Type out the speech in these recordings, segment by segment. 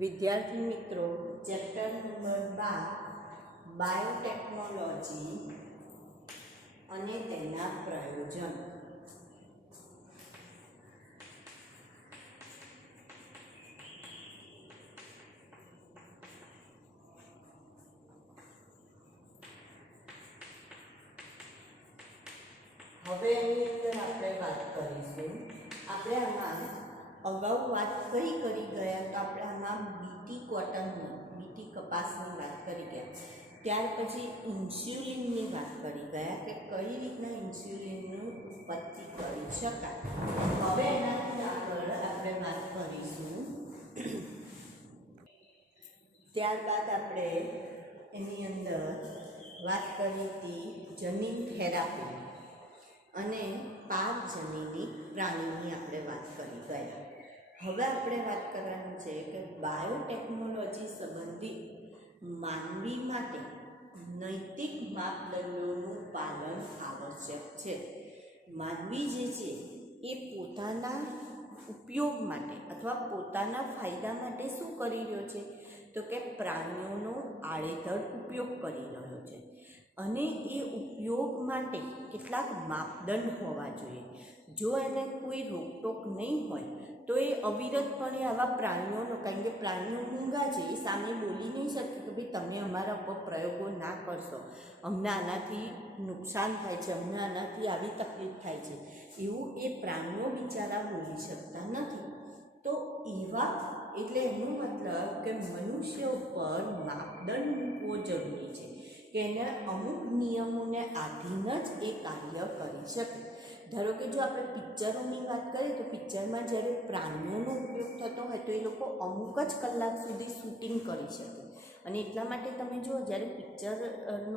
વિદ્યાર્થી મિત્રો, chapter number 12 biotechnology અને તેના પ્રયોજન. હવે એની અંદર આપણે વાત કરીશું. આપણે આમાં અગાઉ વાત કરી ગયા તો આપણે આમાં બીટી કોટનની, બીટી કપાસની વાત કરી ગયા. ત્યાર પછી ઇન્સ્યુલિનની વાત કરી ગયા કે કઈ રીતના ઇન્સ્યુલિનનું ઉત્પત્તિ કરી શકાય. હવે એનાથી આગળ આપણે વાત કરીશું. ત્યારબાદ આપણે એની અંદર વાત કરી હતી જનીન થેરાપી અને પારજનીની પ્રાણીની આપણે વાત કરી ગયા. હવે આપણે વાત કરવાની છે કે બાયોટેકનોલોજી સંબંધિત માનવી માટે નૈતિક માપદંડોનું પાલન આવશ્યક છે. માનવી જે છે એ પોતાના ઉપયોગ માટે અથવા પોતાના ફાયદા માટે શું કરી રહ્યો છે તો કે પ્રાણીઓનો આડેધડ ઉપયોગ કરી રહ્યો છે અને એ ઉપયોગ માટે કેટલાક માપદંડ હોવા જોઈએ. જો એને કોઈ રોકટોક નહીં હોય તો એ અવિરતપણે આવા પ્રાણીઓનો, કારણ કે પ્રાણીઓ મૂંગા છે, એ સામે બોલી નહીં શકે કે ભાઈ તમે અમારા ઉપર પ્રયોગો ના કરશો, અમને આનાથી નુકસાન થાય છે, અમને આનાથી આવી તકલીફ થાય છે, એવું એ પ્રાણીઓ બિચારા બોલી શકતા નથી. તો એવા એટલે એનો મતલબ કે મનુષ્ય ઉપર માપદંડ મૂકવો જરૂરી છે કે એને અમુક નિયમોને આધીન જ એ કાર્ય કરી શકે. ધારો કે જો આપણે પિક્ચરોની વાત કરીએ તો પિક્ચરમાં જ્યારે પ્રાણીઓનો ઉપયોગ થતો હોય તો એ લોકો અમુક જ કલાક સુધી શૂટિંગ કરી શકે. અને એટલા માટે તમે જુઓ જ્યારે પિક્ચરનું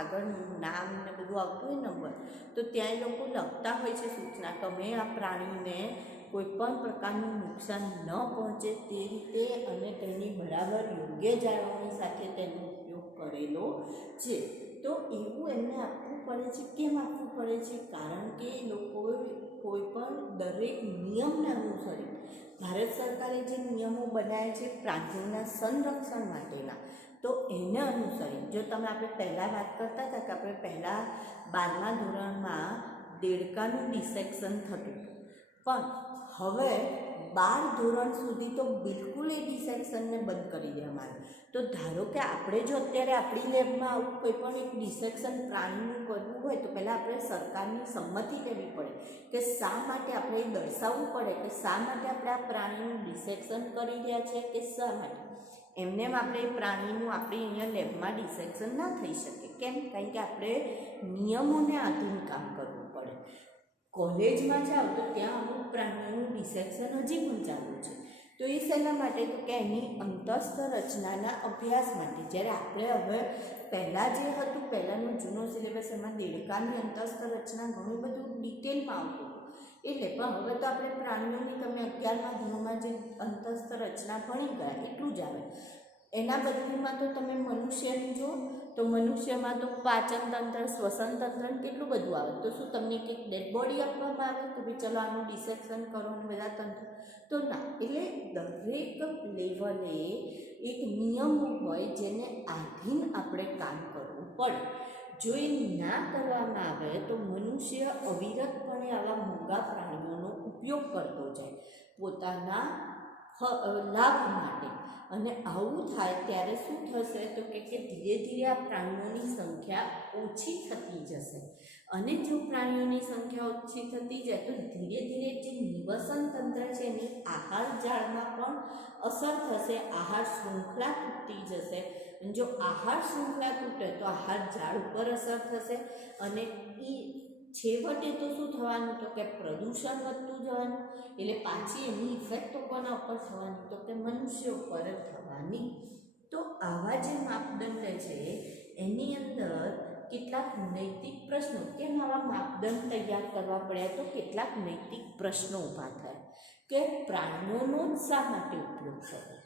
આગળ નામ ને બધું આવતું હોય નંબર, તો ત્યાં એ લોકો લખતા હોય છે સૂચના, તમે આ પ્રાણીને કોઈ પણ પ્રકારનું નુકસાન ન પહોંચે તે રીતે અને તેની બરાબર યોગ્ય જાળવણી સાથે તેનો ઉપયોગ કરેલો છે. તો એવું એમને આપવું પડે છે. કેમ આપવું પડે છે? કારણ કે એ લોકો કોઈ પણ દરેક નિયમને અનુસરી ભારત સરકારે જે નિયમો બનાવ્યા છે પ્રાણીઓના સંરક્ષણ માટેના, તો એને અનુસરી જો તમે આપણે પહેલાં વાત કરતા હતા કે આપણે પહેલાં 12મા ધોરણમાં દેડકાનું ડિસેક્શન થતું હતું, પણ હવે 12 ધોરણ સુધી તો બિલકુલ એ ડિસેક્શનને બંધ કરી દેવામાં આવ્યું. તો ધારો કે આપણે જો અત્યારે આપણી લેબમાં આવું કોઈ પણ એક ડિસેક્શન પ્રાણીનું કરવું હોય તો પહેલાં આપણે સરકારની સંમતિ લેવી પડે કે શા માટે આપણે એ દર્શાવવું પડે કે શા માટે આપણે આ પ્રાણીનું ડિસેક્શન કરી રહ્યા છે કે શા માટે. એમને આપણે એ પ્રાણીનું આપણી અહીંયા લેબમાં ડિસેક્શન ના થઈ શકે. કેમ? કારણ કે આપણે નિયમોને આધીન કામ કરવું પડે. કોલેજમાં જાઓ તો ત્યાં અમુક પ્રાણીઓનું ડિસેક્શન હજી પણ ચાલુ છે. તો એ શેના માટે? તો કે એની અંતસ્થ રચનાના અભ્યાસ માટે. જ્યારે આપણે હવે પહેલાં જે હતું, પહેલાંનો જૂનો સિલેબસ, એમાં દેડકાની અંતસ્થ રચના ઘણું બધું ડિટેલમાં આવતું હતું. એટલે પણ હવે તો આપણે પ્રાણીઓની, તમે 11મા ધોરણમાં જે અંતસ્થ રચના ભણી ગયા એટલું જ આવે. એના બદલીમાં તો તમે મનુષ્યની જુઓ તો મનુષ્યમાં તો પાચન તંત્ર, શ્વસન તંત્ર કેટલું બધું આવે. તો શું તમને કંઈક ડેડ બોડી આપવામાં આવે તો ભાઈ ચલો આનું ડિસેક્શન કરો અને બધા તંત્ર? તો ના. એટલે દરેક લેવલે એક નિયમ હોય જેને આધીન આપણે કામ કરવું પડે. જો એ ના કરવામાં આવે તો મનુષ્ય અવિરતપણે આવા મૂંગા પ્રાણીઓનો ઉપયોગ કરતો જાય પોતાના લાભ માટે. અને આવું થાય ત્યારે શું થશે તો કે ધીરે ધીરે આ પ્રાણીઓની સંખ્યા ઓછી થતી જશે. અને જો પ્રાણીઓની સંખ્યા ઓછી થતી જાય તો ધીરે ધીરે જે નિવસન તંત્ર છે એની આહાર જાળમાં પણ અસર થશે. આહાર શૃંખલા તૂટતી જશે. અને જો આહાર શૃંખલા તૂટે તો આહાર જાળ ઉપર અસર થશે અને એ છેવટે તો શું થવાનું તો કે પ્રદૂષણ વધતું જવાનું. એટલે પાછી એની ઇફેક્ટો કોના ઉપર થવાની તો કે મનુષ્ય ઉપર જ થવાની. તો આવા જે માપદંડ છે એની અંદર કેટલાક નૈતિક પ્રશ્નો, કેમ આવા માપદંડ તૈયાર કરવા પડ્યા તો કેટલાક નૈતિક પ્રશ્નો ઊભા થયા કે પ્રાણીઓનો જ શા માટે ઉપયોગ થતો,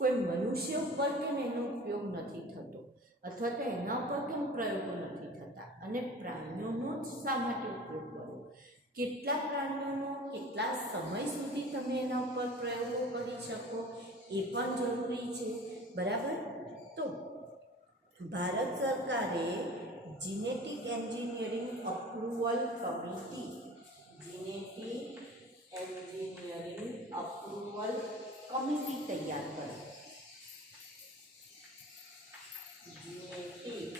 કોઈ મનુષ્ય ઉપર કેમ એનો ઉપયોગ નથી થતો, અથવા તો એના ઉપર કેમ પ્રયોગો નથી થતા, અને પ્રાણીઓનો જ શા માટે ઉપયોગ કરવો, કેટલા પ્રાણીઓનો કેટલા સમય સુધી તમે એના ઉપર પ્રયોગો કરી શકો, એ પણ જરૂરી છે, બરાબર. તો ભારત સરકારે જીનેટિક એન્જિનિયરિંગ અપ્રુવલ કમિટી તૈયાર કરી. Genetic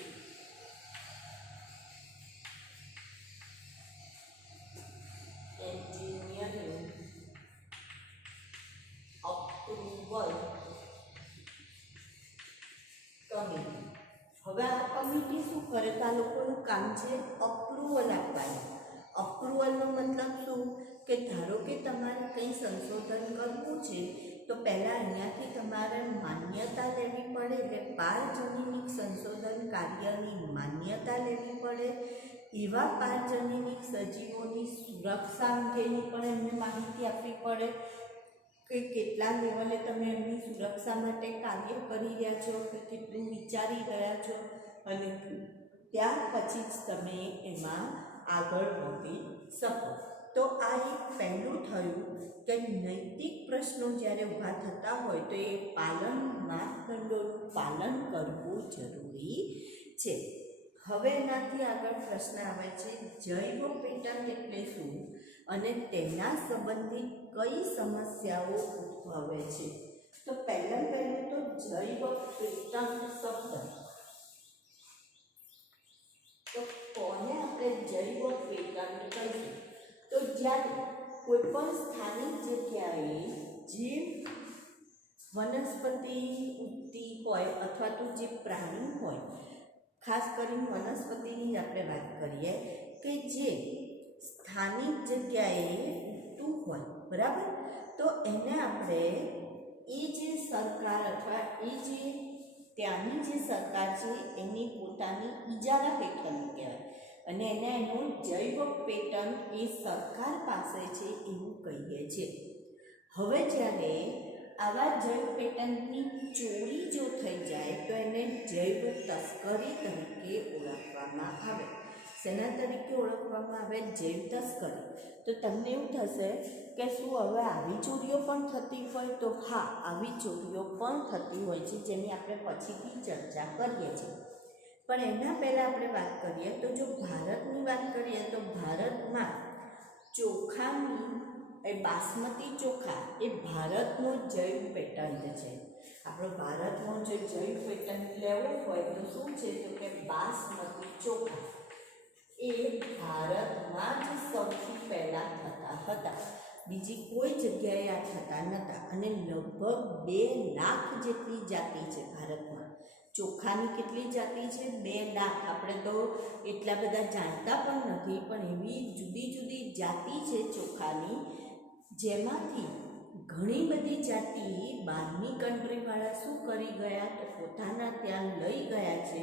engineering approval committee. હવે આ કમિટી શું કરે? તો આ લોકોનું કામ છે અપ્રુવલ આપવાનું. અપ્રુવલનો મતલબ શું? કે ધારો કે તમારે કંઈ સંશોધન કરવું છે તો પહેલાં અહીંયાથી તમારે માન્યતા લેવી પડે, એટલે પારજનીનિક સંશોધન કાર્યની માન્યતા લેવી પડે. એવા પારજનીનિક સજીવોની સુરક્ષા અંગેની પણ એમને માહિતી આપવી પડે કે કેટલા લેવલે તમે એમની સુરક્ષા માટે કાર્ય કરી રહ્યા છો, કે કેટલું વિચારી રહ્યા છો, અને ત્યાર પછી જ તમે એમાં આગળ વધી શકો. તો આ એક પહેલું થયું કે નૈતિક પ્રશ્નો જ્યારે ઊભા થતા હોય તો એ માપદંડોનું પાલન કરવું જરૂરી છે. હવે એનાથી આગળ પ્રશ્ન આવે છે જૈવ પેટર્ન એટલે શું અને તેના સંબંધિત કઈ સમસ્યાઓ ઉદ્ભવે છે. તો પહેલું તો જૈવ પેટર્ન શબ્દ, તો કોને આપણે જૈવ પેટર્ન કહીએ? તો જ્યારે કોઈ પણ સ્થાનિક જગ્યાએ જે વનસ્પતિ ઉગતી હોય અથવા તો જે પ્રાણી હોય, ખાસ કરીને વનસ્પતિની આપણે વાત કરીએ કે જે સ્થાનિક જગ્યાએ ઉગતું હોય, બરાબર. તો એને આપણે એ જે સરકાર અથવા એ જે ત્યાંની જે સરકાર છે એની પોતાની ઇજારા હેઠળની કહેવાય, અને એને એનું જૈવ પેટર્ન એ સરકાર પાસે છે એવું કહીએ છીએ. હવે જ્યારે આવા જૈવ પેટર્નની ચોરી જો થઈ જાય તો એને જૈવ તસ્કરી તરીકે ઓળખવામાં આવે. શેના તરીકે ઓળખવામાં આવે? જૈવ તસ્કરી. તો તમને એવું થશે કે શું હવે આવી ચોરીઓ પણ થતી હોય? તો હા, આવી ચોરીઓ પણ થતી હોય છે, જેની આપણે પછીથી ચર્ચા કરીએ છીએ. પણ એના પહેલાં આપણે વાત કરીએ તો જો ભારતની વાત કરીએ તો ભારતમાં ચોખાની બાસમતી ચોખા એ ભારતનો જૈવ પેટર્ન છે. આપણો ભારતનો જે જૈવ પેટર્ન લેવો હોય તો શું છે? તો કે બાસમતી ચોખા એ ભારતમાં જ સૌથી પહેલાં થતા હતા, બીજી કોઈ જગ્યાએ આ થતા નહોતા. અને લગભગ 2 લાખ જેટલી જાતિ છે ભારતમાં. ચોખાની કેટલી જાતિ છે? 2 લાખ. આપણે તો એટલા બધા જાણતા પણ નથી, પણ એવી જુદી જુદી જાતિ છે ચોખાની, જેમાંથી ઘણી બધી જાતિ બહારની કન્ટ્રીવાળા શું કરી ગયા? તો પોતાના ત્યાં લઈ ગયા છે,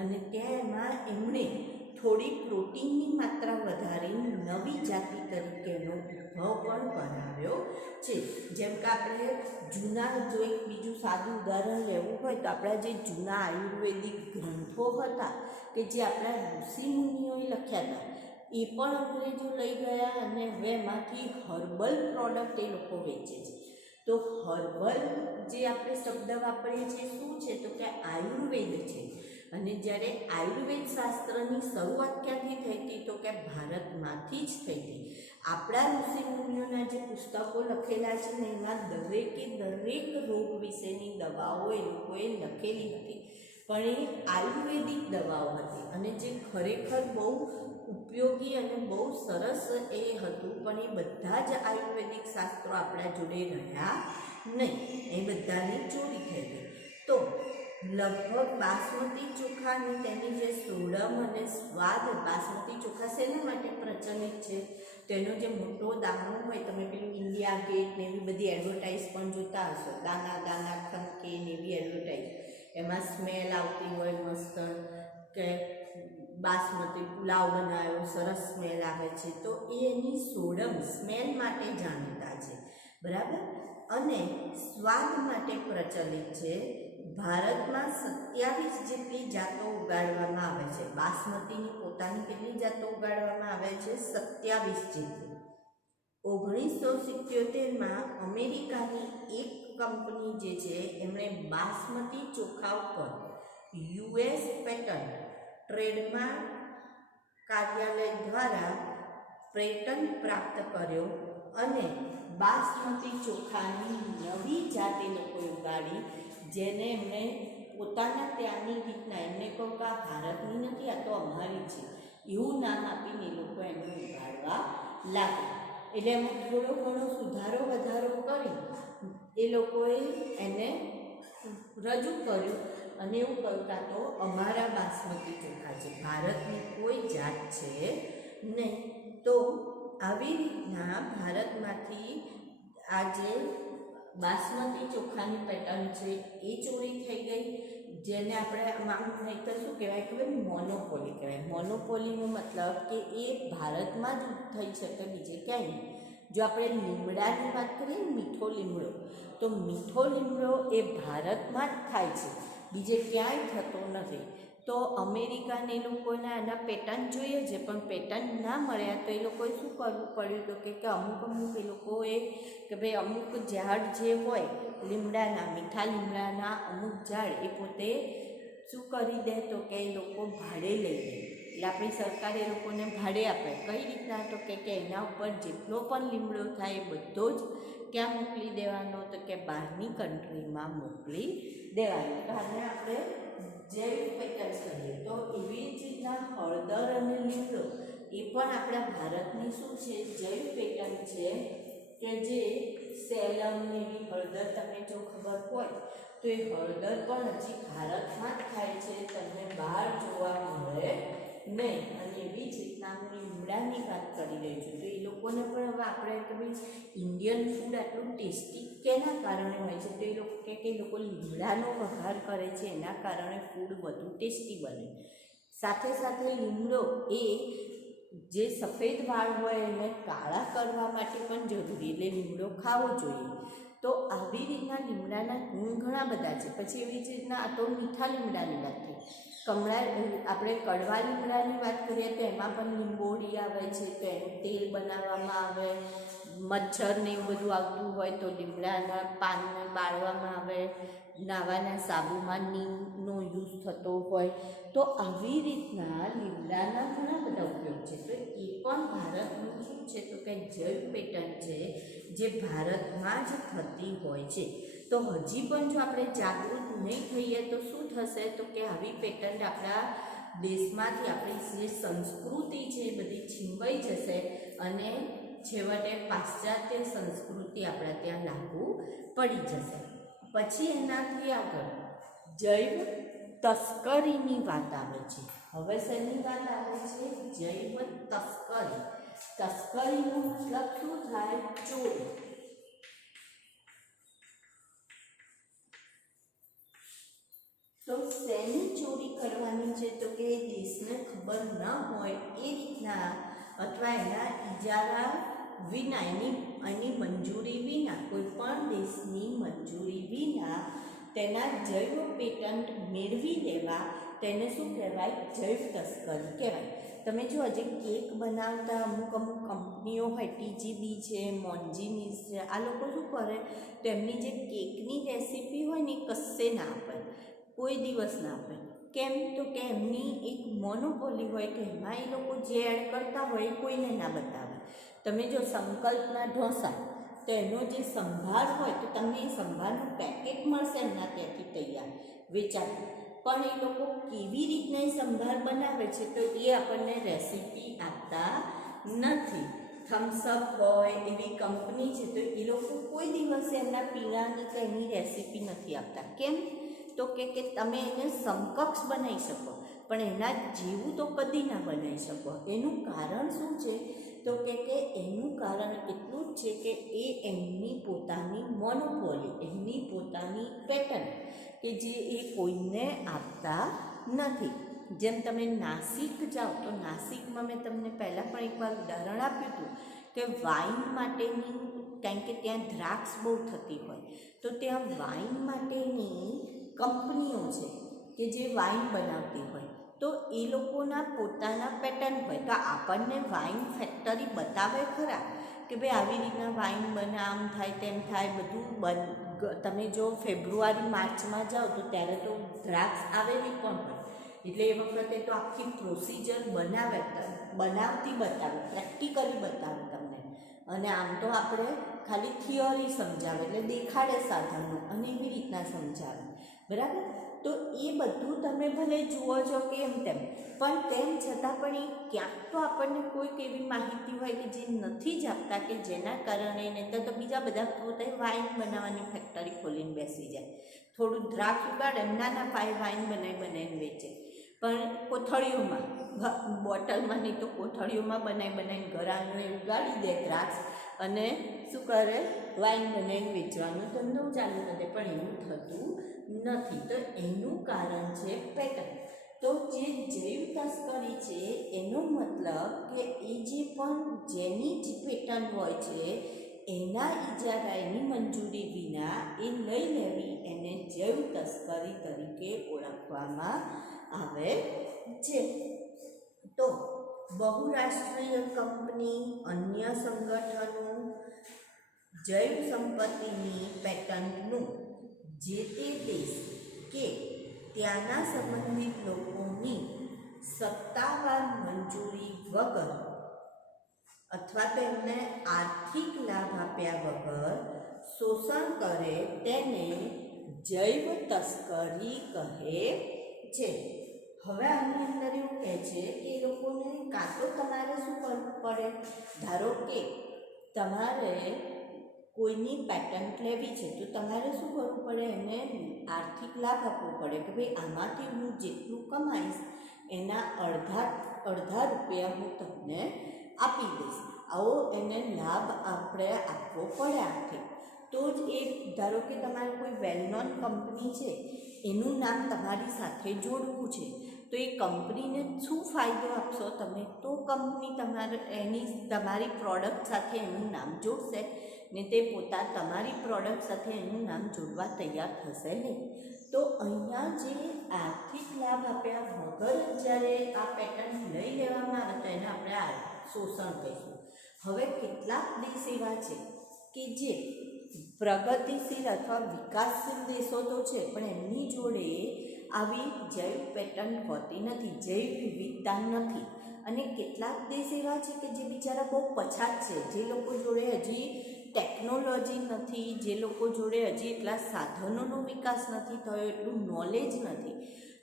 અને ત્યાં એમાં એમણે થોડી પ્રોટીનની માત્રા વધારીને નવી જાતિ તરીકેનો ઉદ્ભવ પણ કરાવ્યો છે. જેમ કે આપણે જૂના, જો એક બીજું સાદું ઉદાહરણ લેવું હોય તો આપણા જે જૂના આયુર્વેદિક ગ્રંથો હતા કે જે આપણા ઋષિમુનિઓએ લખ્યા હતા, એ પણ અંગ્રેજો લઈ ગયા અને હવે એમાંથી હર્બલ પ્રોડક્ટ એ લોકો વેચે છે. તો હર્બલ જે આપણે શબ્દ વાપરીએ છીએ શું છે? તો કે આયુર્વેદ છે. અને જ્યારે આયુર્વેદ શાસ્ત્રની શરૂઆત ક્યાંથી થઈ હતી? તો કે ભારતમાંથી જ થઈ હતી. આપણા ઋષિમુનિઓના જે પુસ્તકો લખેલા છે ને એમાં દરેકે દરેક રોગ વિશેની દવાઓ એ લોકોએ લખેલી હતી, પણ એ આયુર્વેદિક દવાઓ હતી, અને જે ખરેખર બહુ ઉપયોગી અને બહુ સરસ એ હતું. પણ એ બધા જ આયુર્વેદિક શાસ્ત્રો આપણા જોડે રહ્યા નહીં, એ બધાની ચોરી થઈ ગઈ. તો લગભગ બાસમતી ચોખા અને તેની જે સોડમ અને સ્વાદ, બાસમતી ચોખા શેના માટે પ્રચલિત છે? તેનો જે મોટો દાણો હોય, તમે પેલું ઇન્ડિયા ગેટ ને એવી બધી એડવર્ટાઇઝ પણ જોતા હશો, દાના દાના ખનકે ને એવી એડવર્ટાઇઝ, એમાં સ્મેલ આવતી હોય મસ્ત કે બાસમતી પુલાવ બનાવ્યો, સરસ સ્મેલ આવે છે. તો એ એની સોડમ સ્મેલ માટે જાણીતા છે, બરાબર. અને સ્વાદ માટે પ્રચલિત છે. ભારતમાં 27 જેટલી જાતો ઉગાડવામાં આવે છે. બાસમતીની પોતાની કેટલી જાતો ઉગાડવામાં આવે છે? 27 જેટલી. 1977માં અમેરિકાની એક કંપની જે છે એમણે બાસમતી ચોખા ઉપર US પેટન્ટ ટ્રેડમાર્ક કાર્યાલય દ્વારા પેટન્ટ પ્રાપ્ત કર્યો અને બાસમતી ચોખાની નવી જાત એ લોકોએ ઉગાડી, જેને એમણે પોતાના ત્યાંની રીતના એમને કહું કે આ ભારતની નથી, આ તો અમારી છે એવું નામ આપીને એ લોકો એમને ઉગાડવા લાગ્યા. એટલે એમાં થોડો ઘણો સુધારો વધારો કરી એ લોકોએ એને રજૂ કર્યું અને એવું કહ્યું કે આ તો અમારા બાસમતી ચોખા છે, ભારતની કોઈ જાત છે નહીં. તો આવી રીતના ભારતમાંથી આ જે બાસમતી ચોખાની પેટર્ન છે એ ચોરી થઈ ગઈ, જેને આપણે આમ નહીં તો શું કહેવાય કે ભાઈ મોનોપોલી કહેવાય. મોનોપોલીનો મતલબ કે એ ભારતમાં જ થઈ શકે, બીજે ક્યાંય નહીં. જો આપણે લીમડાની વાત કરીએ ને, મીઠો લીમડો, તો મીઠો લીમડો એ ભારતમાં જ થાય છે, બીજે ક્યાંય થતો નથી. તો અમેરિકાને એ લોકોને આના પેટર્ન જોઈએ છે, પણ પેટર્ન ના મળ્યા તો એ લોકોએ શું કરવું પડ્યું તો કે અમુક એ લોકોએ કે ભાઈ અમુક ઝાડ જે હોય લીમડાના, મીઠા લીમડાના અમુક ઝાડ એ પોતે શું કરી દે તો કે એ લોકો ભાડે લઈ લે. એટલે આપણી સરકાર એ લોકોને ભાડે આપે. કઈ રીતના તો કે એના ઉપર જેટલો પણ લીમડો થાય એ બધો જ ક્યાં મોકલી દેવાનો તો કે બહારની કન્ટ્રીમાં મોકલી દેવાનો. તો આને આપણે જૈવિક પેટર્ન કહીએ. તો એવી જ રીતના હળદર અને લીમડો એ પણ આપણા ભારતની શું છે જૈવિક પેટર્ન છે, કે જે સેલમ એવી હળદર તમને જો ખબર હોય તો એ હળદર પણ હજી ભારતમાં જ થાય છે, તમને બહાર જોવા મળે નહીં. અને એવી જ રીતના હું લીમડાની વાત કરી રહી છું. તો એ લોકોને પણ હવે આપણે કે ભાઈ ઇન્ડિયન ફૂડ આટલું ટેસ્ટી કેના કારણે હોય છે, તો એ લોકો કે એ લોકો લીમડાનો વઘાર કરે છે, એના કારણે ફૂડ વધુ ટેસ્ટી બને. સાથે સાથે લીમડો એ જે સફેદ વાળ હોય એને કાળા કરવા માટે પણ જરૂરી, એટલે લીમડો ખાવો જોઈએ. તો આવી રીતના લીમડાના ગુણ ઘણા બધા છે. પછી એવી જ રીતના આ તો મીઠા લીમડાની વાત થઈ. આપણે કડવા લીમડાની વાત કરીએ તો એમાં પણ લીંબોળી આવે છે, તો એનું તેલ બનાવવામાં આવે. મચ્છર ને એવું બધું આવતું હોય તો લીમડાના પાનને બાળવામાં આવે. નાવાના સાબુમાં નીમનો યુઝ થતો હોય. તો આવી રીતના લીમડાના ઘણા બધા ઉપયોગ છે. તો એ પણ ભારતનું શું છે તો કે જૈવિક પેટર્ન છે, જે ભારતમાં જ થતી હોય છે. તો હજી પણ જો આપણે જાગૃત નહીં થઈએ તો શું થશે તો કે આવી પેટર્ન આપણા દેશમાંથી આપણી જે સંસ્કૃતિ છે એ બધી છીનવાઈ જશે અને છેવટે પાશ્ચાત્ય સંસ્કૃતિ આપણા ત્યાં લાગુ પડી જશે. પછી એનાથી આગળ જૈવ તસ્કરીની વાત આવે છે. હવે શેની વાત આવે છે? જૈવ તસ્કરી. તસ્કરીનો મતલબ શું થાય? ચોરી. તો શેની ચોરી કરવાની છે તો કે દેશને ખબર ન હોય એ રીતના, અથવા એના ઇજારા વિના, એની મંજૂરી વિના, કોઈ પણ દેશની મંજૂરી વિના તેના જૈવ પેટન્ટ મેળવી લેવા, તેને શું કહેવાય? જૈવ તસ્કરી કહેવાય. તમે જો હજી કેક બનાવતા અમુક કંપનીઓ હોય, ટીજીબી છે, મોન્જીનીસ છે, આ લોકો શું કરે તો એમની જે કેકની રેસીપી હોય ને એ કશે ના આપે, કોઈ દિવસ ના આપે. કેમ તો કે એમની એક મોનોપોલી હોય કે એમાં એ લોકો જે એડ કરતા હોય એ કોઈને ના બતાવે. તમે જો સંકલ્પના ઢોસા, તો એનો જે સંભાર હોય તો તમને એ સંભારનું પેકેટ મળશે એમના ત્યાંથી તૈયાર વેચાતું, પણ એ લોકો કેવી રીતના એ સંભાર બનાવે છે તો એ આપણને રેસીપી આપતા નથી. થમ્સઅપ હોય એવી કંપની છે તો એ લોકો કોઈ દિવસે એમના પીણાની કે એની રેસીપી નથી આપતા. કેમ તો કે તમે એને સમકક્ષ બનાવી શકો પણ એના જેવું તો કદી ના બનાવી શકો. એનું કારણ શું છે તો કે એનું કારણ એટલું જ છે કે એ એમની પોતાની મોનોપોલી, એમની પોતાની પેટર્ન કે જે એ કોઈને આપતા નથી. જેમ તમે નાસિક જાઓ તો નાસિકમાં મેં તમને પહેલાં પણ એકવાર ઉદાહરણ આપ્યું હતું કે વાઇન માટેની, કારણ કે ત્યાં દ્રાક્ષ બહુ થતી હોય તો ત્યાં વાઇન માટેની કંપનીઓ છે કે જે વાઇન બનાવતી હોય, તો એ લોકોના પોતાના પેટર્ન હોય. તો આપણને વાઇન ફેક્ટરી બતાવે ખરા કે ભાઈ આવી રીતના વાઇન બને, આમ થાય તેમ થાય, બધું તમે જો ફેબ્રુઆરી માર્ચમાં જાઓ તો ત્યારે તો દ્રાક્ષ આવેલી પણ હોય, એટલે એ વખતે તો આખી પ્રોસિજર બનાવતી બતાવે, પ્રેક્ટિકલી બતાવે તમને. અને આમ તો આપણે ખાલી થિયરી સમજાવે, એટલે દેખાડે સાધનો અને એવી રીતના સમજાવે, બરાબર. તો એ બધું તમે ભલે જુઓ છો કે એમ તેમ, પણ તેમ છતાં પણ એ ક્યાંક તો આપણને કોઈક એવી માહિતી હોય કે જે નથી જ આપતા, કે જેના કારણે નહીં તો બીજા બધા પોતે વાઇન બનાવવાની ફેક્ટરી ખોલીને બેસી જાય, થોડું દ્રાક્ષ ઉગાડે, નાના પાયે વાઇન બનાવીને વેચે, પણ કોથળીઓમાં, બોટલમાં નહીં તો કોથળીઓમાં બનાવીને ઘરાનું ઉગાડી દે દ્રાક્ષ, અને શું કરે, વાઇન બનાવીને વેચવાનો ધંધો ચાલુ કરે. પણ એવું થતું નથી. તો એનું કારણ છે પેટર્ન. તો જે જૈવ તસ્કરી છે એનો મતલબ કે એ જે પણ જેની જ પેટર્ન હોય છે એના ઇજારા, એની મંજૂરી વિના એ લઈ લેવી, એને જૈવ તસ્કરી તરીકે ઓળખવામાં આવે છે. તો બહુરાષ્ટ્રીય કંપની, અન્ય સંગઠનો જૈવ સંપત્તિની પેટન્ટનું જે તે દેશ કે ત્યાંના સંબંધિત લોકોની સત્તાવાર મંજૂરી વગર અથવા તો એમને આર્થિક લાભ આપ્યા વગર શોષણ કરે તેને જૈવ તસ્કરી કહે છે. હવે આની અંદર એવું કહે છે કે એ લોકોને કાં તો તમારે શું કરવું પડે, ધારો કે તમારે કોઈની પેટન્ટ લેવી છે તો તમારે શું કરવું પડે, એને આર્થિક લાભ આપવો પડે કે ભાઈ આમાંથી હું જેટલું કમાઈશ એના અડધા રૂપિયા હું તમને આપી દઈશ. આવો એને લાભ આપણે આપવો પડે આર્થિક. તો જ એ, ધારો કે તમારે કોઈ વેલ નોન કંપની છે, એનું નામ તમારી સાથે જોડવું છે, તો એ કંપનીને શું ફાયદો આપશો તમે, તો કંપની તમારી પ્રોડક્ટ સાથે એનું નામ જોડશે ને તે તમારી પ્રોડક્ટ સાથે એનું નામ જોડવા તૈયાર થશે નહીં. તો અહીંયા જે આર્થિક લાભ આપ્યા વગર જ્યારે આ પેટન્ટ લઈ લેવામાં આવે તો એને આપણે શોષણ કહીશું. હવે કેટલાક દેશ એવા છે કે જે પ્રગતિશીલ અથવા વિકાસશીલ દેશો તો છે, પણ એમની જોડે આવી જૈવ પેટન્ટ હોતી નથી, જૈવ વિવિધતા નથી. અને કેટલાક દેશ એવા છે કે જે બિચારા બહુ પછાત છે, જે લોકો જોડે હજી ટેકનોલોજી નથી, જે લોકો જોડે હજી એટલા સાધનોનો વિકાસ નથી થયો, એટલું નોલેજ નથી.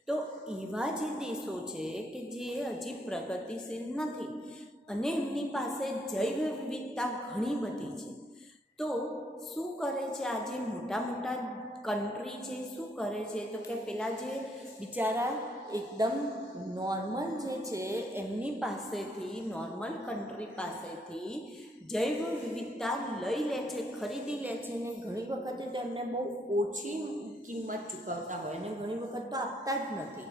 તો એવા જે દેશો છે કે જે હજી પ્રગતિશીલ નથી અને એમની પાસે જૈવ વિવિધતા ઘણી બધી છે, તો શું કરે છે આ જે મોટા મોટા કન્ટ્રી છે, શું કરે છે તો કે પેલા જે બિચારા એકદમ નોર્મલ જે છે એમની પાસેથી, નોર્મલ કન્ટ્રી પાસેથી જૈવ વિવિધતા લઈ લે છે, ખરીદી લે છે, અને ઘણી વખતે તો એમને બહુ ઓછી કિંમત ચૂકવતા હોય અને ઘણી વખત તો આપતા જ નથી.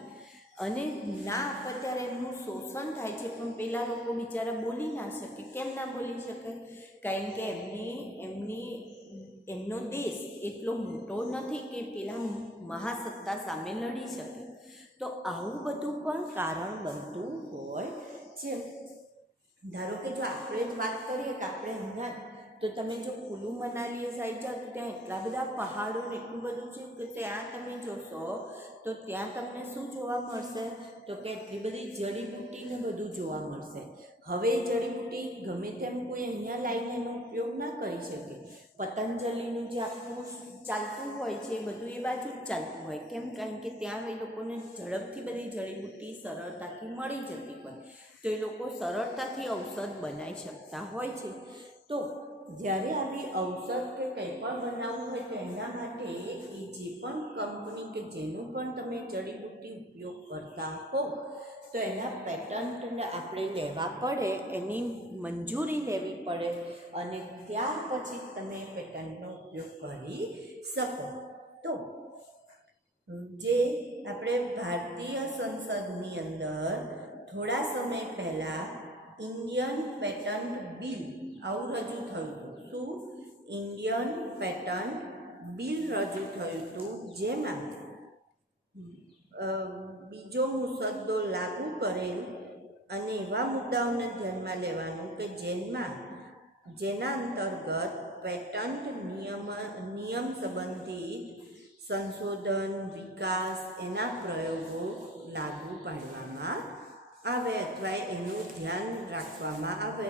અને ના આપે ત્યારે એમનું શોષણ થાય છે. પણ પેલા લોકો બિચારા બોલી ના શકે. કેમ ના બોલી શકે? કારણ કે એમનો દેશ એટલો મોટો નથી કે પેલા મહાસત્તા સામે લડી શકે. તો આવું બધું પણ કારણ બનતું હોય છે. ધારો કે જો આપણે જ વાત કરીએ કે આપણે અહીંયા, તો તમે જો કુલુ મનાલી સાઈડ જાઓ તો ત્યાં એટલા બધા પહાડો ને એટલું બધું છે કે ત્યાં તમે જોશો તો ત્યાં તમને શું જોવા મળશે, તો કે એટલી બધી જડીબુટ્ટીને બધું જોવા મળશે. હવે એ જડીબુટ્ટી ગમે તેમ કોઈ અહીંયા લાવીને એનો ઉપયોગ ના કરી શકે. પતંજલિનું જે આખું ચાલતું હોય છે એ બધું એ બાજુ જ ચાલતું હોય. કેમ? કારણ કે ત્યાં એ લોકોને ઝડપથી બધી જડીબુટ્ટી સરળતાથી મળી જતી હોય, તો એ લોકો સરળતાથી ઔષધ બનાવી શકતા હોય છે. તો જ્યારે આવી ઔષધ કે કંઈ પણ બનાવવું હોય તો એના માટે એ જે પણ કંપની કે જેનું પણ તમે જડીબુટ્ટી ઉપયોગ કરતા હો તો એના પેટન્ટને આપણે લેવા પડે, એની મંજૂરી લેવી પડે, અને ત્યાર પછી તમે પેટન્ટનો ઉપયોગ કરી શકો. તો જે આપણે ભારતીય સંસદની અંદર થોડા સમય પહેલાં ઇન્ડિયન પેટન્ટ બિલ આવું રજૂ થયું હતું. શું? ઇન્ડિયન પેટન્ટ બિલ રજૂ થયું હતું, જેમાં બીજો મુસદ્દો લાગુ કરેલ અને એવા મુદ્દાઓને ધ્યાનમાં લેવાનું કે જેના અંતર્ગત પેટન્ટ નિયમ સંબંધિત સંશોધન વિકાસ એના પ્રયોગો લાગુ પાડવામાં આવે અથવા એનું ધ્યાન રાખવામાં આવે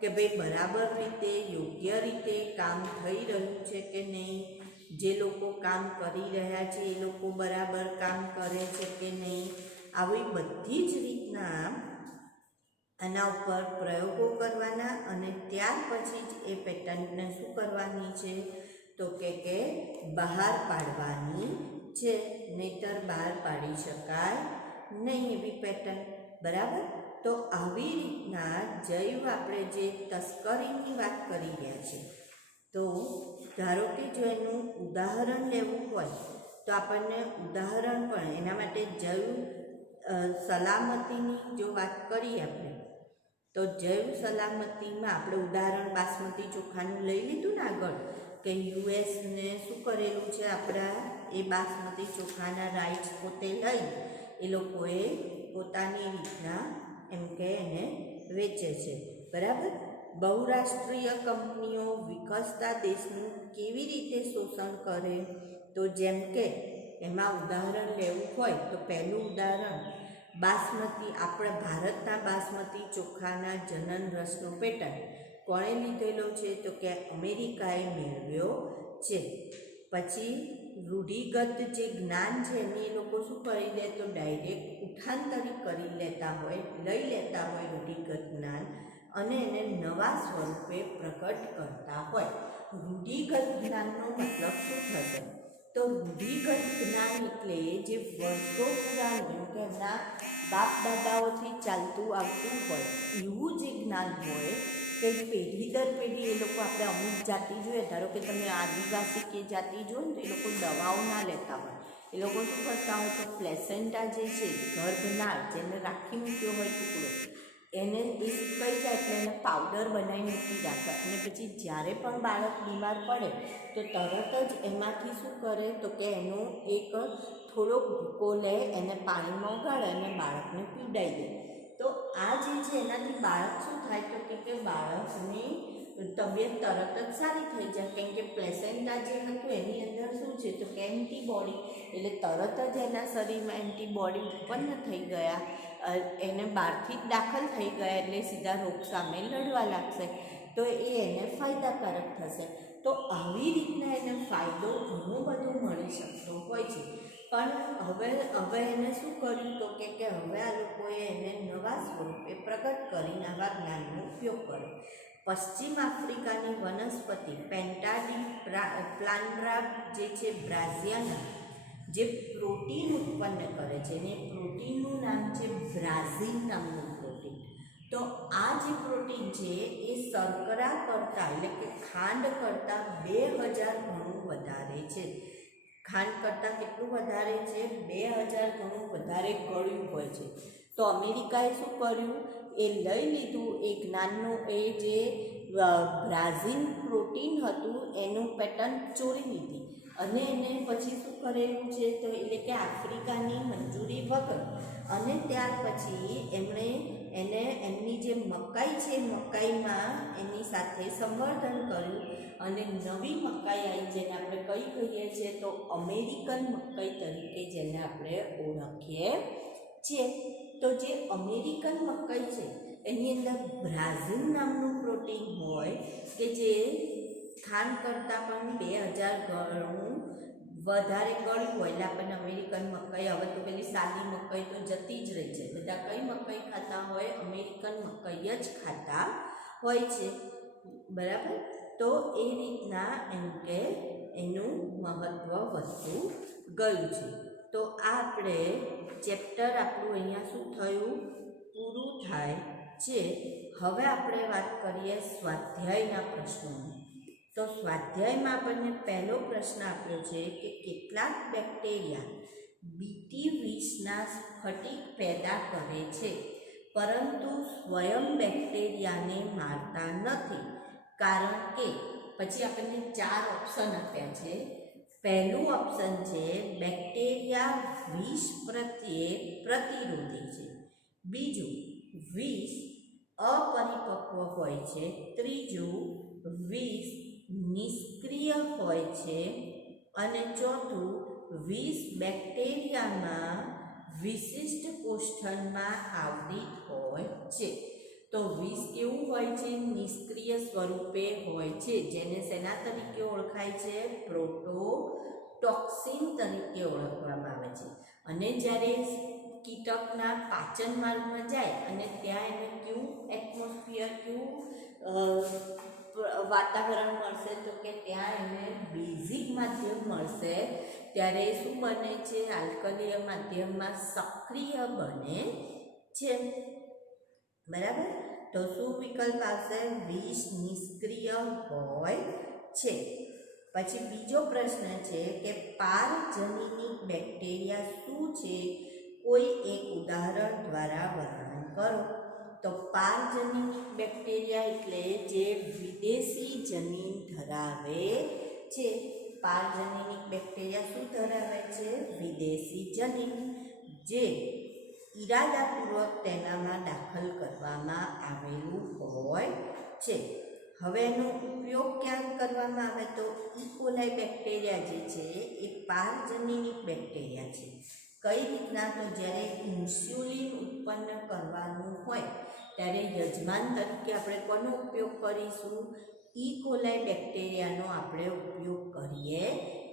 કે ભાઈ બરાબર રીતે યોગ્ય રીતે કામ થઈ રહ્યું છે કે નહીં, જે લોકો કામ કરી રહ્યા છે એ લોકો બરાબર કામ કરે છે કે નહીં, આવી બધી જ રીતના આના ઉપર પ્રયોગો કરવાના અને ત્યાર પછી જ એ પેટન્ટને શું કરવાની છે તો કે બહાર પાડવાની છે, નહીતર બહાર પાડી શકાય નહીં એવી પેટન્ટ. બરાબર. તો આવી રીતના જૈવ આપણે જે તસ્કરીની વાત કરી રહ્યા છીએ, તો ધારો કે જો એનું ઉદાહરણ લેવું હોય તો આપણને ઉદાહરણ પણ એના માટે જૈવ સલામતીની જો વાત કરીએ આપણે, તો જૈવ સલામતીમાં આપણે ઉદાહરણ બાસમતી ચોખાનું લઈ લીધું ને આગળ, કે યુએસને શું કરેલું છે, આપણા એ બાસમતી ચોખાના રાઇટ્સ પોતે લઈ એ લોકોએ પોતાની રીતના એમ કે એને વેચે છે. બરાબર. બહુરાષ્ટ્રીય કંપનીઓ વિકસતા દેશનું કેવી રીતે શોષણ કરે, તો જેમ કે એમાં ઉદાહરણ લેવું હોય તો પહેલું ઉદાહરણ બાસમતી, આપણે ભારતના બાસમતી ચોખાના જનન રસનો પેટન્ટ કોણે લીધેલો છે તો કે અમેરિકાએ મેળવ્યો છે. પછી રૂઢિગત જે જ્ઞાન છે એની એ લોકો શું કરી લે તો ડાયરેક્ટ ઉઠાંતરી કરી લેતા હોય, લઈ લેતા હોય રૂઢિગત જ્ઞાન અને એને નવા સ્વરૂપે પ્રગટ કરતા હોય. રૂઢિગત જ્ઞાનનો મતલબ શું થશે તો રૂઢિગત જ્ઞાન એટલે જે વર્ષો પુરાણું કે એમના બાપ દાદાઓથી ચાલતું આવતું હોય એવું જે જ્ઞાન હોય કે પેઢી દર પેઢી એ લોકો, આપણે અમુક જાતિ જોઈએ, ધારો કે તમે આદિવાસી કે જાતિ જુઓ ને તો એ લોકો દવાઓ ના લેતા હોય, એ લોકો શું કરતા હોય તો પ્લેસેન્ટા જે છે ગર્ભનાળ જેને રાખી મૂક્યો હોય ટુકડો, એને એ સુકાઈ જાય એટલે એને પાવડર બનાવી મૂકી રાખે અને પછી જ્યારે પણ બાળક બીમાર પડે તો તરત જ એમાંથી શું કરે તો કે એનો એક થોડો ભૂકો લે, એને પાણીમાં ઉગાડે અને બાળકને પીવડાવી દે. તો આ જે છે એનાથી બાળક શું થાય તો કે બાળકની તબિયત તરત જ સારી થઈ જાય, કેમ કે પ્લેસેન્ટા જે હતું એની અંદર શું છે તો કે એન્ટીબોડી, એટલે તરત જ એના શરીરમાં એન્ટીબોડી ઉત્પન્ન થઈ ગયા, એને બહારથી જ દાખલ થઈ ગયા એટલે સીધા રોગ સામે લડવા લાગશે, તો એ એને ફાયદાકારક થશે. તો આવી રીતના એને ફાયદો ઘણો બધો મળી શકતો હોય છે. પણ હવે એને શું કર્યું તો કે હવે આ લોકોએ એને નવા સ્વરૂપે પ્રગટ કરીને આવા જ્ઞાનનો ઉપયોગ કર્યો. પશ્ચિમ આફ્રિકાની વનસ્પતિ પેન્ટાડી પ્લાન્ટ્રા જે છે બ્રાઝિયાના, જે પ્રોટીન ઉત્પન્ન કરે છે ને પ્રોટીનનું નામ છે બ્રાઝિન નામનું પ્રોટીન. તો આ જે પ્રોટીન છે એ શર્કરા કરતાં એટલે કે ખાંડ કરતાં 2000 ગણું વધારે છે. ખાંડ કરતાં કેટલું વધારે છે 2000 ગણું વધારે ગળ્યું હોય છે. તો અમેરિકાએ શું કર્યું, એ લઈ લીધું એ જ્ઞાનનું, એ જે બ્રાઝિન પ્રોટીન હતું એનું પેટન્ટ ચોરી લીધી અને એને પછી શું કરેલું છે તો એટલે કે આફ્રિકાની મંજૂરી વગર, અને ત્યાર પછી એમણે એને એમની જે મકાઈ છે મકાઈમાં એની સાથે સંવર્ધન કર્યું અને નવી મકાઈ આવી જેને આપણે કઈ કહીએ છીએ તો અમેરિકન મકાઈ તરીકે જેને આપણે ઓળખીએ છીએ. તો જે અમેરિકન મકાઈ છે એની અંદર બ્રાઝિલ નામનું પ્રોટીન હોય કે જે ખાંડ કરતાં પણ 2000 ગણું વધારે ગળ્યું હોય, એટલે આપણને અમેરિકન મકાઈ, હવે તો પેલી સાદી મકાઈ તો જતી જ રહી છે, બધા કઈ મકાઈ ખાતા હોય અમેરિકન મકાઈ જ ખાતા હોય છે. બરાબર. તો એ રીતના એમ કે એનું મહત્ત્વ વધતું ગયું છે. તો આ આપણે ચેપ્ટર આપણું અહીંયા શું થયું પૂરું થાય છે. હવે આપણે વાત કરીએ સ્વાધ્યાયના પ્રશ્નોની. તો સ્વાધ્યાયમાં આપણને પહેલો પ્રશ્ન આપ્યો છે કે કેટલાક બેક્ટેરિયા બીટી વિષના સ્ફટિક પેદા કરે છે પરંતુ સ્વયં બેક્ટેરિયાને મારતા નથી, કારણ કે પછી આપણને 4 ઓપ્શન આપ્યા છે. પહેલું ઓપ્શન છે બેક્ટેરિયા વિષ પ્રત્યે પ્રતિરોધી છે, બીજું વિષ અપરિપક્વ હોય છે, ત્રીજું વિષ નિષ્ક્રિય હોય છે અને ચોથું 20 બેક્ટેરિયામાં વિશિષ્ટ કોષ્ઠણમાં આવૃત હોય છે. તો 20 કેવું હોય છે? નિષ્ક્રિય સ્વરૂપે હોય છે, જેને શેના તરીકે ઓળખાય છે? પ્રોટોટોક્સિન તરીકે ઓળખવામાં આવે છે. અને જ્યારે કીટકના પાચન માર્ગમાં જાય અને ત્યાં એને કેવું એટમોસ્ફિયર, કેવું વાતાવરણ મળશે? તો કે ત્યાં એને બેઝિક માધ્યમ મળશે. ત્યારે શું બને છે? આલ્કલીય માધ્યમમાં સક્રિય બને છે. બરાબર? તો શું વિકલ્પ આવશે? 20 નિષ્ક્રિય હોય છે. પછી બીજો પ્રશ્ન છે કે પારજનીનિક બેક્ટેરિયા શું છે? કોઈ એક ઉદાહરણ દ્વારા વર્ણન કરો. તો પારજનીનિક બેક્ટેરિયા એટલે જે વિદેશી જનીન ધરાવે છે. પારજનીનિક બેક્ટેરિયા શું ધરાવે છે? વિદેશી જનીન, જે ઈરાદાપૂર્વક તેનામાં દાખલ કરવામાં આવેલું હોય છે. હવે એનો ઉપયોગ ક્યાં કરવામાં આવે? તો ઇકોલાઈ બેક્ટેરિયા જે છે એ પારજનીનિક બેક્ટેરિયા છે. કઈ રીતના? તો જ્યારે ઇન્સ્યુલિન ઉત્પન્ન કરવાનું હોય ત્યારે યજમાન તરીકે આપણે કોનો ઉપયોગ કરીશું? ઇકોલાઈ બેક્ટેરિયાનો આપણે ઉપયોગ કરીએ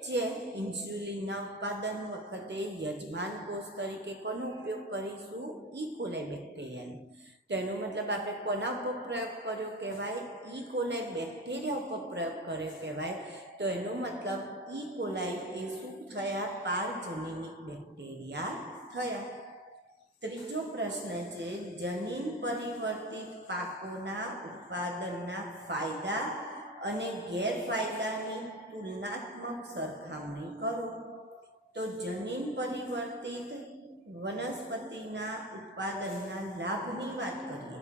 છીએ. ઇન્સ્યુલિનના ઉત્પાદન વખતે યજમાન કોષ તરીકે કોનો ઉપયોગ કરીશું? ઇકોલાઈ બેક્ટેરિયાનો. તો એનો મતલબ આપણે કોના ઉપર પ્રયોગ કર્યો કહેવાય? ઇકોલાઈ બેક્ટેરિયા ઉપર પ્રયોગ કર્યો કહેવાય. તો એનો મતલબ ઇકોલાઈ એ શું થયા? પારજનીનિક બેક્ટેરિયા થયા. ત્રીજો પ્રશ્ન છે જનીન પરિવર્તિત પાકોના ઉત્પાદનના ફાયદા અને ગેરફાયદાની તુલનાત્મક સરખામણી કરો. તો જનીન પરિવર્તિત વનસ્પતિના ઉત્પાદનના લાભની વાત કરીએ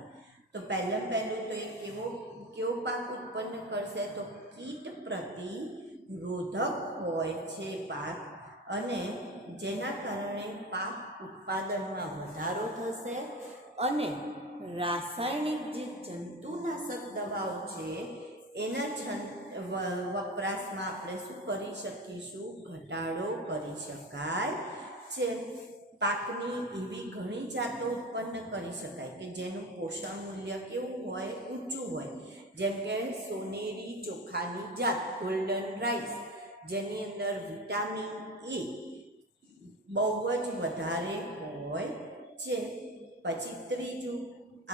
તો પહેલું તો એ કેવો પાક ઉત્પન્ન કરશે? તો કીટ પ્રતિરોધક હોય છે પાક, અને જેના કારણે પાક ઉત્પાદનમાં વધારો થશે. અને રાસાયણિક જે જંતુનાશક દવાઓ છે એના વપરાશમાં આપણે શું કરી શકીશું? ઘટાડો કરી શકાય છે. પાકની એવી ઘણી જાતો ઉત્પન્ન કરી શકાય કે જેનું પોષણ મૂલ્ય કેવું હોય? ઊંચું હોય. જેમ કે સોનેરી ચોખાની જાત, ગોલ્ડન રાઈસ, જેની અંદર વિટામિન એ બહુ જ વધારે હોય છે. પછી ત્રીજું,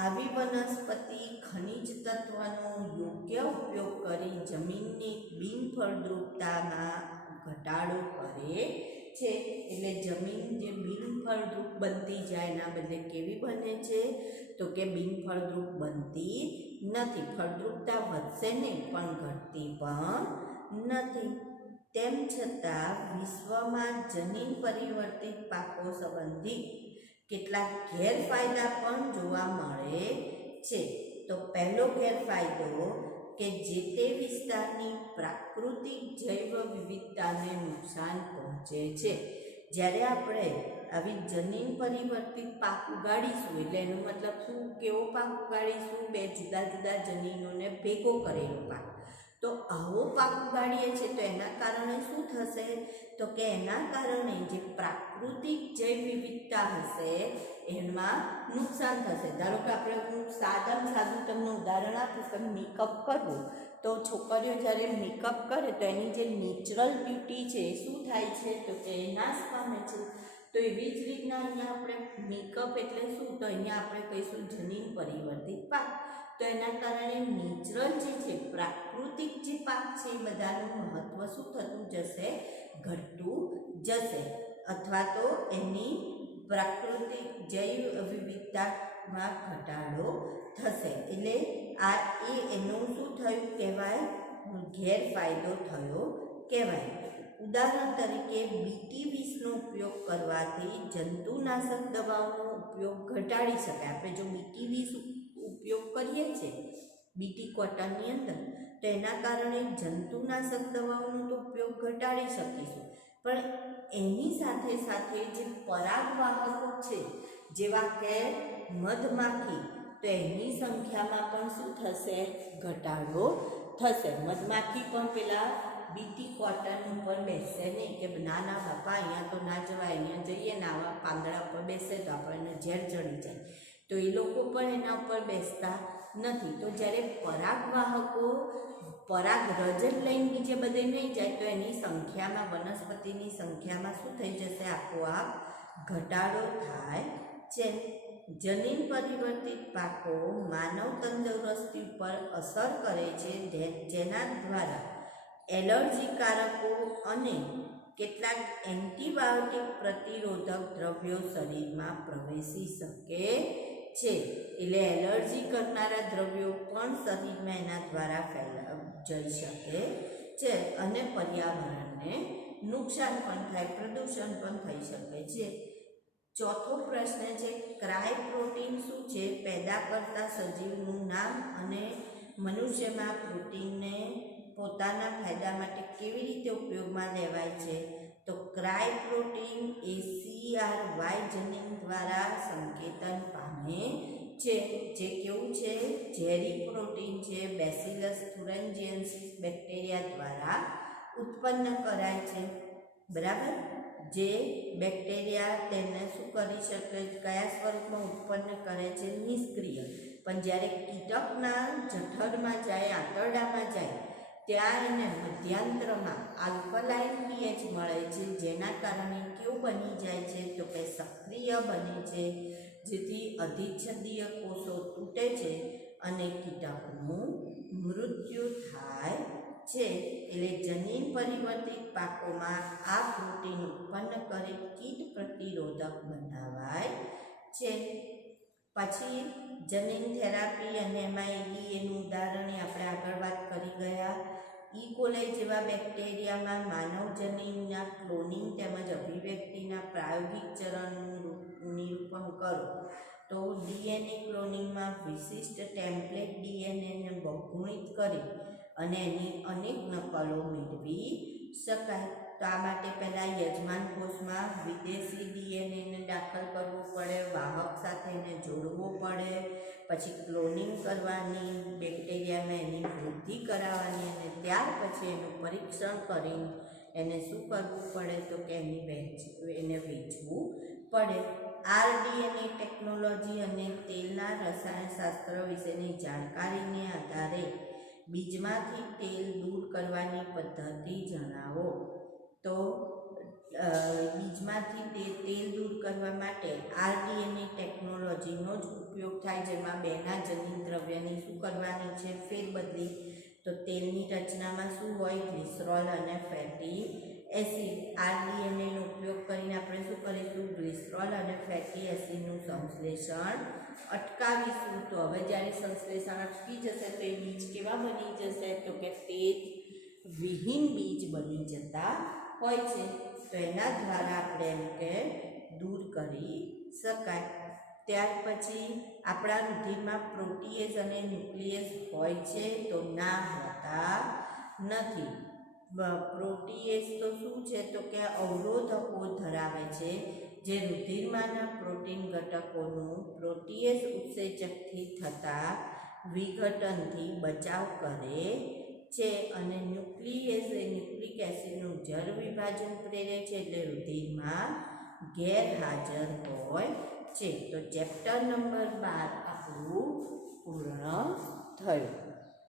આવી વનસ્પતિ ખનિજ તત્વનો યોગ્ય ઉપયોગ કરી જમીનની બિનફળદ્રુપતામાં ઘટાડો કરે છે. એટલે જમીન જે બિનફળદ્રુપ બનતી જાય એના બદલે કેવી બને છે? તો કે બિનફળદ્રુપ બનતી નથી. ફળદ્રુપતા વધશે નહીં પણ ઘટતી પણ નથી. તેમ છતાં વિશ્વમાં જનીન પરિવર્તિત પાકો સંબંધિત કેટલાક ગેરફાયદા પણ જોવા મળે છે. તો પહેલો ગેરફાયદો કે જે તે વિસ્તારની પ્રાકૃતિક જૈવ વિવિધતાને નુકસાન પહોંચે છે. જ્યારે આપણે આવી જનીન પરિવર્તિત પાક ઉગાડીશું એટલે એનો મતલબ શું? કેવો પાક ઉગાડીશું? બે જુદા જુદા જનીનોને ભેગો કરેલો પાક. તો આવો પાક ઉગાડીએ છીએ તો એના કારણે શું થશે? તો કે એના કારણે જે પ્રાકૃતિક જૈવ વિવિધતા હશે એમાં નુકસાન થશે. ધારો કે આપણે હું સાદું તમને ઉદાહરણ આપું કે મેકઅપ કરવું, તો છોકરીઓ જ્યારે મેકઅપ કરે તો એની જે નેચરલ બ્યુટી છે એ શું થાય છે? તો કે નાશ પામે છે. તો એવી જ રીતના અહીંયા આપણે મેકઅપ એટલે શું? તો અહીંયા આપણે કહીશું જનીન પરિવર્તિત પાક. તો એના કારણે નેચરલ જે છે, પ્રાકૃતિક જે પાક છે એ બધાનું મહત્વ શું થતું જશે? ઘટતું જશે, અથવા તો એની પ્રાકૃતિક જૈવ વિવિધતામાં ઘટાડો થશે. એટલે આ એનું શું થયું કહેવાય? ગેરફાયદો થયો કહેવાય. ઉદાહરણ તરીકે BT20નો ઉપયોગ કરવાથી જંતુનાશક દવાઓનો ઉપયોગ ઘટાડી શકાય. આપણે જો BT20 ઉપયોગ કરીએ છીએ બીટી કોટનની અંદર તો એના કારણે જંતુનાશક દવાઓનો તો ઉપયોગ ઘટાડી શકીશું, પણ એની સાથે સાથે જે પરાગવાહકો છે જેવા કે મધમાખી, તો એની સંખ્યામાં પણ શું થશે? ઘટાડો થશે. મધમાખી પણ પેલા બીટી કોટન ઉપર બેસશે નહીં કે ના ના બાપા અહીંયા તો ના જવાય, અહીંયા જઈએ ને આવા પાંદડા ઉપર બેસે તો આપણને ઝેર ચડી જાય, તો એ લોકો પણ એના ઉપર બેસતા નથી. તો જ્યારે પરાગવાહકો પરાગ રજત લઈને બીજે બધે નહીં જાય તો એની સંખ્યામાં, વનસ્પતિની સંખ્યામાં શું થઈ જશે? આપોઆપ ઘટાડો થાય છે. જનીન પરિવર્તિત પાકો માનવ તંદુરસ્તી ઉપર અસર કરે છે, જેના દ્વારા એલર્જીકારકો અને કેટલાક એન્ટીબાયોટિક પ્રતિરોધક દ્રવ્યો શરીરમાં પ્રવેશી શકે છે. એટલે એલર્જી કરનારા દ્રવ્યો પણ શરીરમાં એના દ્વારા જઈ શકે છે અને પર્યાવરણને નુકસાન પણ થાય, પ્રદૂષણ પણ થઈ શકે છે. ચોથો પ્રશ્ન છે, ક્રાય પ્રોટીન શું છે? પેદા કરતા સજીવનું નામ અને મનુષ્યમાં પ્રોટીનને પોતાના ફાયદા માટે કેવી રીતે ઉપયોગમાં લેવાય છે? તો ક્રાય પ્રોટીન એ CRY જનીન દ્વારા સંકેતન પામે છે, જે કેવું છે? ઝેરી પ્રોટીન છે. બેસિલસ થુરિન્જિયન્સિસ બેક્ટેરિયા દ્વારા ઉત્પન્ન કરાય છે. બરાબર? જે બેક્ટેરિયા તેને શું કરી શકે? કયા સ્વરૂપમાં ઉત્પન્ન કરે છે? નિષ્ક્રિય. પણ જ્યારે કીટકના જઠરમાં જાય, આંતરડામાં જાય, ત્યાં એને મધ્યાંતરમાં આલ્કલાઇન pH મળે છે, જેના કારણે કેવું બની જાય છે? તો કે સક્રિય બને છે, જેથી અધિચ્છદીય કોષો તૂટે છે અને કીટકનું મૃત્યુ થાય છે. એટલે જનીન પરિવર્તિત પાકોમાં આ પ્રોટીન ઉત્પન્ન કરી કીટ પ્રતિરોધક બનાવાય છે. પછી જનીન થેરાપી અને એમાં એનું ઉદાહરણ આપણે આગળ વાત કરી ગયા. ઇકોલાઈ જેવા બેક્ટેરિયામાં માનવ જનીનના ક્લોનિંગ તેમજ અભિવ્યક્તિના પ્રાયોગિક ચરણનું નિરૂપણ કરો. તો DNA ક્લોનિંગમાં વિશિષ્ટ ટેમ્પલેટ DNAને બહુગુણિત કરી અને એની અનેક નકલો મેળવી શકાય. તો આ માટે પહેલાં યજમાન કોષમાં વિદેશી DNAને દાખલ કરવું પડે, વાહક સાથે એને જોડવો પડે, પછી ક્લોનિંગ કરવાની, બેક્ટેરિયામાં એની વૃદ્ધિ કરાવવાની અને ત્યાર પછી એનું પરીક્ષણ કરીને એને શું કરવું પડે? તો કે એને વેચવું પડે. RDNA ટેકનોલોજી અને તેલના રસાયણશાસ્ત્ર વિશેની જાણકારીને આધારે બીજમાંથી તેલ દૂર કરવાની પદ્ધતિ જણાવો. તો બીજમાંથી તેલ દૂર કરવા માટે RDNA ટેકનોલોજીનો જ ઉપયોગ થાય, જેમાં બેના જનીન દ્રવ્યની શું કરવાની છે? ફેરબદલી. તો તેલની રચનામાં શું હોય? ગ્લિસરોલ અને ફેટી એસિડ. RDNAનો ઉપયોગ કરીને આપણે શું કરીશું? ગ્લિસરોલ અને ફેટી એસિડનું સંશ્લેષણ અટકાવીશું. તો હવે જ્યારે સંશ્લેષણ અટકી જશે તો એ બીજ કેવા બની જશે? તો કે તેજ વિહીન બીજ બની જતા હોય છે. તો એના દ્વારા આપણે એમ કે દૂર કરી શકાય. ત્યાર પછી આપણા રુધિરમાં પ્રોટીએઝ અને ન્યુક્લિયસ હોય છે? તો ના, હોતા નથી. પ્રોટીએઝ તો શું છે? તો કે અવરોધકો ધરાવે છે, જે રુધિરમાંના પ્રોટીન ઘટકોનું પ્રોટીએઝ ઉત્સેચકથી થતા વિઘટનથી બચાવ કરે છે. અને ન્યુક્લિયસ એ ન્યુક્લિક એસિડનું જળ વિભાજન પ્રેરે છે, એટલે રુધિરમાં ગેરહાજર હોય છે. તો ચેપ્ટર નંબર 12 આપણું પૂર્ણ થયું.